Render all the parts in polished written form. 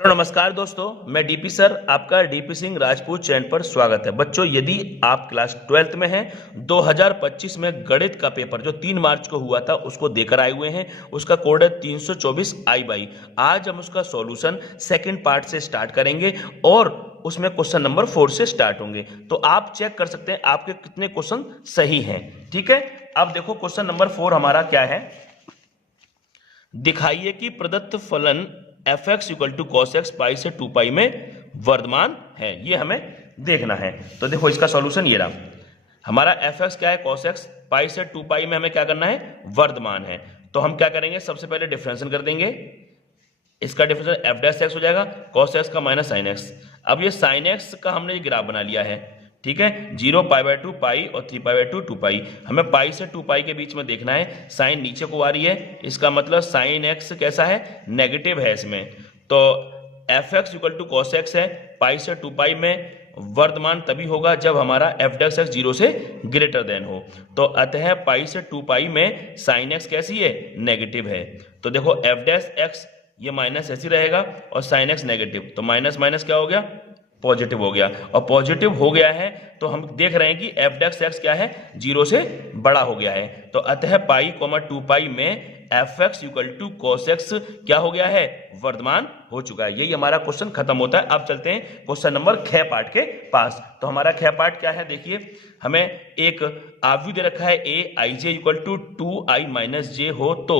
Hello नमस्कार दोस्तों, मैं डीपी सर आपका डीपी सिंह राजपूत चैनल पर स्वागत है। बच्चों, यदि आप क्लास 12th में हैं, 2025 में गणित का पेपर जो 3 मार्च को हुआ था उसको देकर आए हुए हैं। उसका कोड है 324 I/22। आज हम उसका सॉल्यूशन सेकंड पार्ट से स्टार्ट करेंगे और उसमें क्वेश्चन नंबर 4 से स्टार्ट होंगे। तो आप चेक कर सकते हैं आपके कितने क्वेश्चन सही हैं। ठीक है, अब देखो क्वेश्चन नंबर 4 हमारा क्या है। दिखाइए कि प्रदत्त फलन fx equal to cos x pi से 2 पाई में वर्धमान है। ये हमें देखना है। तो देखो इसका सॉल्यूशन ये रहा। हमारा fx क्या है, कॉस एक्स पाई से 2 पाई में हमें क्या करना है, वर्धमान है। तो हम क्या करेंगे, सबसे पहले डिफरेंशियल कर देंगे। इसका डिफरेंशियल एफ डैश एक्स हो जाएगा, कॉस एक्स का माइनस साइन एक्स। अब ये साइन एक्स का हमने ये ग्राफ बना लिया है। ठीक है, 0 π/2 पाई और 3 π/2 2 पाई। हमें पाई से 2 पाई के बीच में देखना है। साइन नीचे को आ रही है, इसका मतलब साइन एक्स कैसा है, नेगेटिव है इसमें। तो F X equal to cos X है, पाई से 2 पाई में वर्धमान तभी होगा जब हमारा एफ डैश एक्स 0 से ग्रेटर देन हो। तो अतः पाई से 2 पाई में साइन एक्स कैसी है, नेगेटिव है। तो देखो एफ डैश एक्स ये माइनस ऐसी रहेगा और साइन एक्स नेगेटिव, तो माइनस माइनस क्या हो गया, पॉजिटिव हो गया। और पॉजिटिव हो गया है तो हम देख रहे हैं कि एफ डैश एक्स क्या है, 0 से बड़ा हो गया है। तो अतः पाई 2 पाई में F X equal to cos X क्या हो गया है, वर्धमान हो चुका है। यही हमारा क्वेश्चन खत्म होता है। अब चलते हैं क्वेश्चन नंबर 6 पार्ट के पास। तो हमारा 6 पार्ट क्या है, देखिए हमें एक आव्यूह दे रखा है ए आई J equal to 2i minus जे हो तो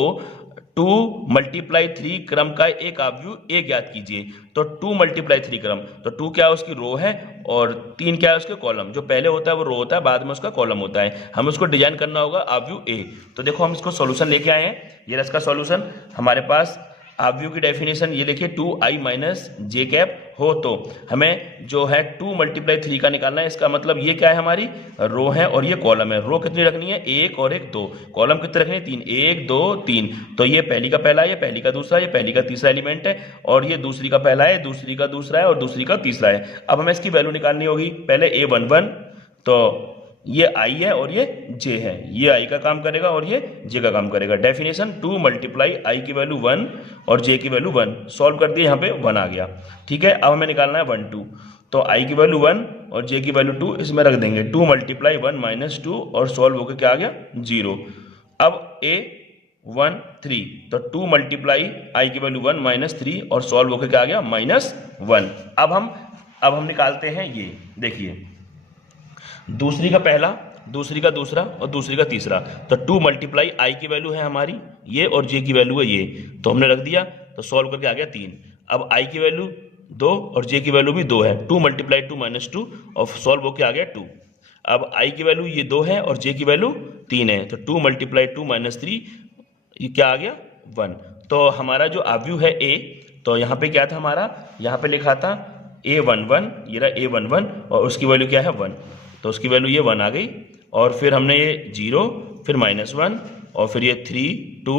2 × 3 क्रम का एक आव्यूह ए ज्ञात कीजिए। तो 2 × 3 क्रम, तो 2 क्या है, उसकी रो है और 3 क्या है, उसके कॉलम। जो पहले होता है वो रो होता है, बाद में उसका कॉलम होता है। हमें उसको डिजाइन करना होगा आव्यूह ए। तो देखो हम इसको सॉल्यूशन लेके आए हैं। ये इसका सॉल्यूशन हमारे पास आव्यूह की डेफिनेशन ये लिखिए, 2i माइनस जे कैप हो तो हमें जो है 2 × 3 का निकालना है। इसका मतलब ये क्या है, हमारी रो है और ये कॉलम है। रो कितनी रखनी है, 1 और 1 2। कॉलम कितने रखने हैं, 3, 1 2 3। तो ये पहली का पहला, ये पहली का दूसरा, ये पहली का तीसरा एलिमेंट है और ये दूसरी का पहला है, दूसरी का दूसरा है और दूसरी का तीसरा है। अब हमें इसकी वैल्यू निकालनी होगी। पहले a11, तो ये i है और ये j है। ये i का काम करेगा और ये j का काम करेगा। डेफिनेशन 2 × i की वैल्यू 1 और j की वैल्यू 1। सॉल्व कर दिए, यहाँ पे 1 आ गया। ठीक है, अब हमें निकालना है 1 2। तो i की वैल्यू 1 और j की वैल्यू 2 इसमें रख देंगे। 2 × 1 माइनस 2 और सॉल्व होकर क्या आ गया, 0। अब a1 3, तो 2 × i की वैल्यू 1 माइनस 3 और सॉल्व होकर क्या आ गया, -1। अब हम निकालते हैं ये, देखिए दूसरी का पहला, दूसरी का दूसरा और दूसरी का तीसरा। तो 2 × i की वैल्यू है हमारी ये और j की वैल्यू है ये, तो हमने रख दिया। तो सॉल्व करके आ गया 3। अब i की वैल्यू 2 और j की वैल्यू भी 2 है। 2 × 2 माइनस 2 और सॉल्व होकर आ गया 2। अब i की वैल्यू ये 2 है और j की वैल्यू 3 है। तो 2 × 2 माइनस 3 ये क्या आ गया, 1। तो हमारा जो आव्यूह है a, तो यहाँ पे क्या था हमारा, यहाँ पे लिखा था a11, ये रहा a11 और उसकी वैल्यू क्या है, 1। तो उसकी वैल्यू ये 1 आ गई और फिर हमने ये 0 फिर -1 और फिर ये 3 2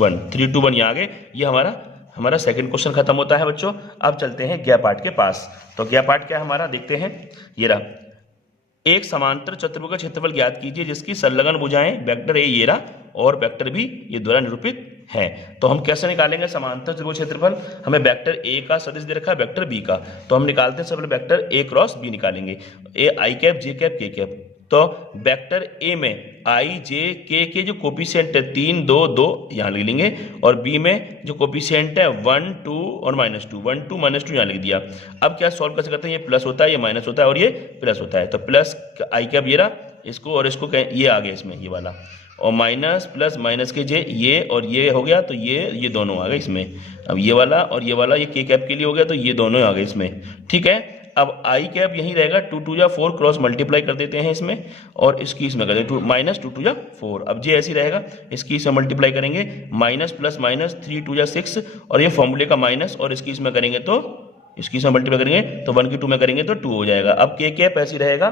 1, 3 2 1 यहाँ आ गए। ये हमारा सेकंड क्वेश्चन खत्म होता है बच्चों। अब चलते हैं ज्ञा पाठ के पास। तो ज्ञा पाठ क्या है हमारा, देखते हैं। ये रहा, एक समांतर चतुर्भुज का क्षेत्रफल ज्ञात कीजिए जिसकी संलग्न भुजाएं वेक्टर ए ये रहा और वेक्टर बी ये द्वारा निरूपित है। तो हम कैसे निकालेंगे समांतर चतुर्भुज क्षेत्रफल, हमें वेक्टर ए का सदिश दे रखा है, वेक्टर बी का। तो हम निकालते हैं सबसे वेक्टर ए क्रॉस बी निकालेंगे। ए आई कैप जे कैप के कैप। तो वेक्टर ए में आई जे के जो कोफिशिएंट है 3 2 2 यहाँ लिख लेंगे और बी में जो कोफिशिएंट है 1 2 और -2, 1 2 -2 यहाँ लिख दिया। अब क्या सॉल्व कैसे करते हैं, ये प्लस होता है, ये माइनस होता है और ये प्लस होता है। तो प्लस आई कैप ये रहा, इसको और इसको ये आ गया इसमें ये वाला, और माइनस प्लस माइनस के जे ये और ये हो गया, तो ये दोनों आ गए इसमें। अब ये वाला और ये वाला ये के कैप के लिए हो गया, तो ये दोनों आ गए इसमें। ठीक है, अब आई कैप यहीं रहेगा, 2 2 या 4 क्रॉस मल्टीप्लाई कर देते हैं इसमें और इसकी इसमें कर देते हैं, -2 2 या 4। अब जे ऐसी रहेगा, इसकी इसमें मल्टीप्लाई करेंगे, माइनस प्लस माइनस 3 2 या 6 और ये फॉर्मूले का माइनस और इसकी इसमें करेंगे तो इसकी इसमें मल्टीप्लाई करेंगे तो 1 की 2 में करेंगे तो 2 हो जाएगा। अब के कैप ऐसी रहेगा,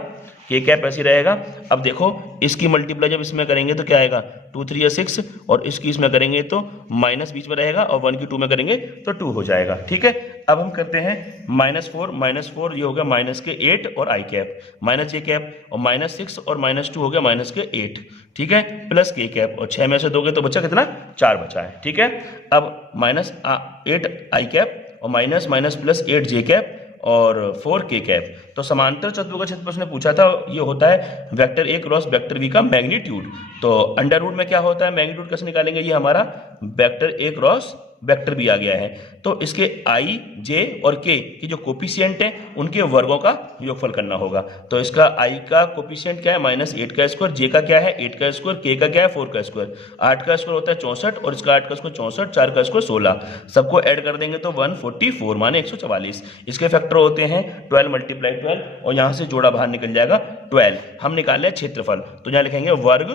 के कैप ऐसी रहेगा। अब देखो इसकी मल्टीप्लाई जब इसमें करेंगे तो क्या आएगा, 2 3 या 6 और इसकी इसमें करेंगे तो माइनस बीच में रहेगा और 1 की 2 में करेंगे तो 2 हो जाएगा। ठीक है, अब हम करते हैं -4 ये हो गया -8 और आई कैप, माइनस जे कैप और -6 और -2 हो गया -8। ठीक है, प्लस के कैप और 6 में से दोगे तो बचा कितना, 4 बचा है। ठीक है, अब -8 आई कैप और minus minus plus 8j cap और 4k कैप। तो समांतर चतुर्भुज का क्षेत्रफल उसने पूछा था, ये होता है vector a cross vector b का मैग्नीट्यूड। तो अंडर रूट में क्या होता है, मैग्नीट्यूड कैसे निकालेंगे, ये हमारा vector a cross vector b आ गया है। तो इसके i, j और k की जो कोफिशिएंट है उनके वर्गों का योगफल करना होगा। तो इसका i का कोफिशिएंट क्या है -8 का स्क्वायर, j का क्या है 8 का स्क्वायर, k का क्या है 4 का स्क्वायर। 8 का स्क्वायर होता है 64 और इसका 8 का स्क्वायर 64, 4 का स्क्वायर 16। सबको ऐड कर देंगे तो 144 माने 144। इसके फैक्टर होते हैं 12 × 12 और यहाँ से जोड़ा बाहर निकल जाएगा 12। हम निकाल लें क्षेत्रफल, तो यहाँ लिखेंगे वर्ग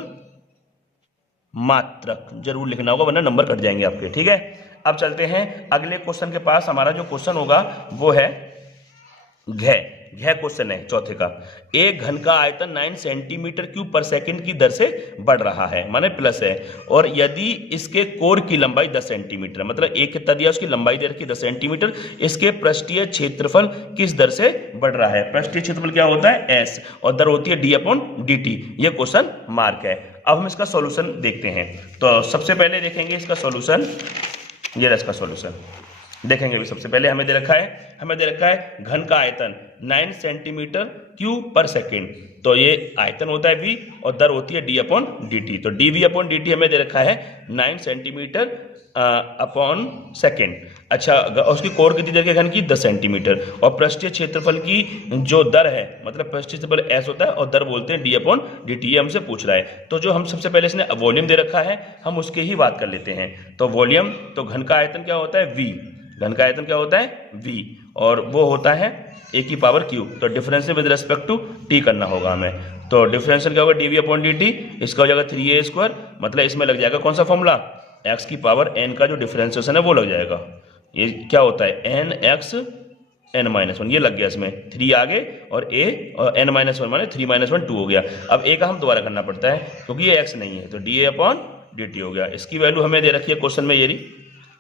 मात्रक, जरूर लिखना होगा वरना नंबर कट जाएंगे आपके, ठीक है। अब चलते हैं अगले क्वेश्चन के पास। हमारा जो क्वेश्चन होगा वो है घ क्वेश्चन है चौथे का। एक घन का आयतन 9 सेंटीमीटर क्यूब पर सेकंड की दर से बढ़ रहा है, माने प्लस है, और यदि इसके कोर की लंबाई 10 सेंटीमीटर, मतलब एक कितना दिया उसकी लंबाई दे रखी 10 सेंटीमीटर, इसके पृष्ठीय क्षेत्रफल किस दर से बढ़ रहा है। पृष्ठीय क्षेत्रफल क्या होता है s और दर होती है d/dt। ये क्वेश्चन मार्क है। अब हम इसका सॉल्यूशन देखते हैं। तो सबसे पहले देखेंगे इसका सॉल्यूशन, ये इसका सॉल्यूशन देखेंगे। अभी सबसे पहले हमें दे रखा है घन का आयतन 9 सेंटीमीटर क्यूब पर सेकेंड। तो ये आयतन होता है v और दर होती है d/dt। तो dv/dt हमें दे रखा है 9 सेंटीमीटर अपॉन सेकेंड। अच्छा, उसकी कोर कितनी दर के घन की 10 सेंटीमीटर, और पृष्ठीय क्षेत्रफल की जो दर है, मतलब पृष्ठीय क्षेत्रफल s होता है और दर बोलते हैं d/dt। ये हमसे पूछ रहा है। तो जो हम सबसे पहले इसने वॉल्यूम दे रखा है हम उसके ही बात कर लेते हैं। तो वॉल्यूम, तो घन का आयतन क्या होता है v, घन का आयतन क्या होता है v, और वो होता है a की पावर क्यूब। तो differential with respect to t करना होगा हमें। तो डिफरेंशियल क्या होगा dv/dt, इसका हो जाएगा 3a², मतलब इसमें लग जाएगा कौन सा फॉर्मूला, x की पावर n का जो डिफरेंशिएशन है वो लग जाएगा। ये क्या होता है nx n-1, ये लग गया, इसमें 3 आगे और a और n-1 माने 3-1 2 हो गया। अब a का हम दोबारा करना पड़ता है क्योंकि ये x नहीं है, तो dA/dt हो गया। इसकी वैल्यू हमें दे रखी है क्वेश्चन में, ये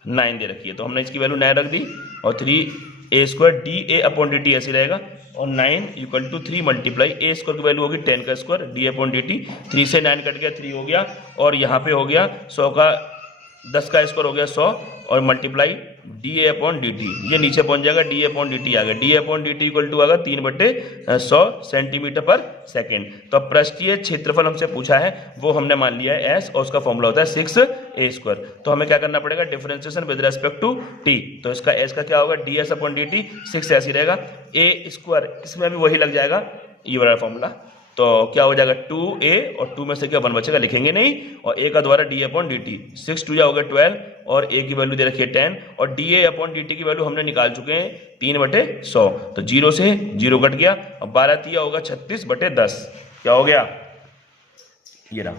9 दे रखी है, तो हमने इसकी वैल्यू 9 रख दी, और 3a² dA/dt ऐसे रहेगा, और 9 = 3 मल्टीप्लाई a² की वैल्यू होगी 10 का स्क्वायर dA/dt। 3 से 9 कट गया 3 हो गया, और यहाँ पे हो गया 100 का 10 का स्क्वायर हो गया 100, और मल्टीप्लाई dA/dt, ये नीचे पहुंच जाएगा dA/dt आ गया। dA/dt = आगा 3/100 सेंटीमीटर पर सेकेंड। तो पृष्ठीय क्षेत्रफल हमसे पूछा है वो हमने मान लिया है s, और उसका फॉर्मूला होता है 6a²। तो हमें क्या करना पड़ेगा, differentiation with respect to t। तो इसका s का क्या होगा ds/dt, 6 ऐसे रहेगा, a², इसमें भी वही लग जाएगा, ये वाला फॉर्मूला। तो क्या हो जाएगा 2a, और 2 में से क्या 1 बचेगा, लिखेंगे नहीं, और a का द्वारा dA/dt, 6 2 हो गया 12, और a की वैल्यू दे रखी है 10, और dA/dt की वैल्यू हमने निकाल चुके हैं 3/100। तो 0 से 0 कट गया, और 12 3 होगा 36/10, क्या हो गया, ये रहा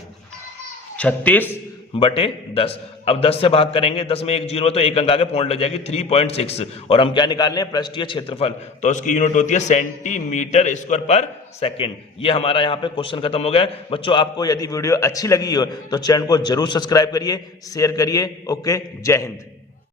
36/10। अब 10 से भाग करेंगे, 10 में 1 0 तो 1 अंक आगे पॉइंट लग जाएगी 3.6, और हम क्या निकाल रहे हैं पृष्ठीय क्षेत्रफल, तो उसकी यूनिट होती है सेंटीमीटर² पर सेकेंड। ये हमारा यहाँ पे क्वेश्चन खत्म हो गया। बच्चों, आपको यदि वीडियो अच्छी लगी हो तो चैनल को जरूर सब्सक्राइब करिए, शेयर करिए। ओके, जय हिंद।